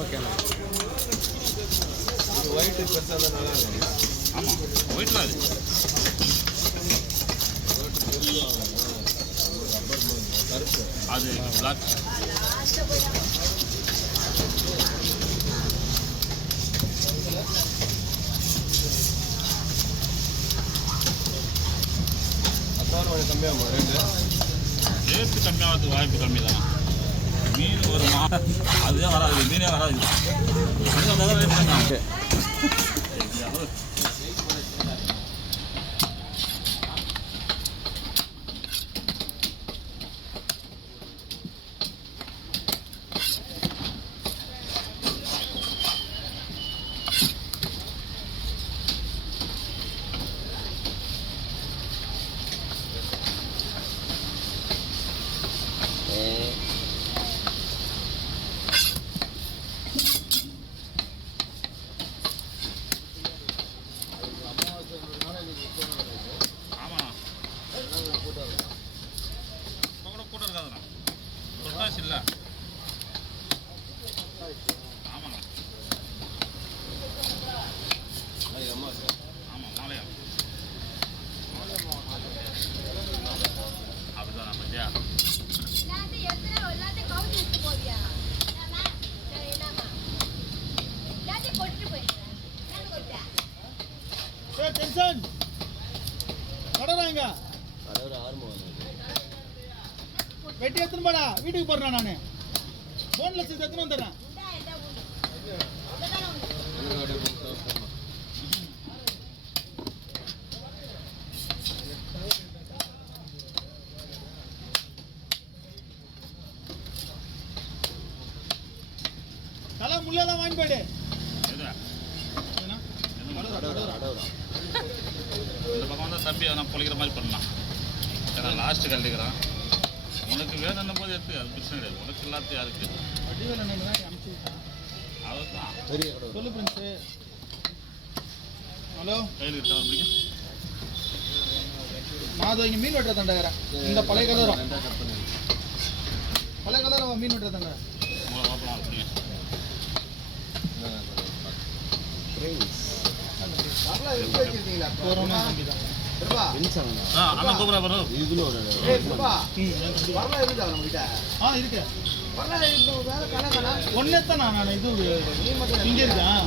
ஓகேண்ணா. இது ஒயிட் பெருசாக தான் நல்லா இருக்கும். ஆமாம் ஒயிட்லாம் அது கருப்பு அது பிளாக். அதான் கொஞ்சம் கம்மியாகும் ரேட்டு கம்மியாகிறதுக்கு வாய்ப்பு கம்மி தான். மீன் ஒரு அதுதான் வராது, மீனே வராது. மீன் வந்தால் தான் ரேட் கம்மியாகும். இல்லை ஆமாங்க. ஆமாம் மாலையம் அப்படிதான் பத்தியா. வெட்டி எடுத்துன்னு போடா, வீட்டுக்கு போடுறேன். நான் போன்லெஸ் எடுத்துன்னு வந்துடுறேன். தலை முள்ளெல்லாம் வாங்கி போயிடு. இந்த பக்கம் வந்து தம்பி நான் பொழிக்கிற மாதிரி பண்ணலாம். ஏன்னா லாஸ்ட்டு கழிக்கிறான். உனக்கு வேணும்னும் போது எடுத்து அது பிரச்சனை கிடையாது. உனக்கு எல்லாத்தையும் யாருக்கு அதுதான் சொல்லு பிரின்ஸு. ஹலோ கையில் இருக்கா பிடிக்கும். நான் அதை இங்கே மீன் வெட்டுற தண்டாகிறேன். இந்த பழைய கலரும் பழைய கலரும் மீன் வெட்டுற தண்டை உங்களை பார்க்கலாம் பிடிக்கும். அண்ணா கூப்பிட வரும். இருக்கு. ஒன்னேத்தான் நான் இது இங்கே இருக்கேன்.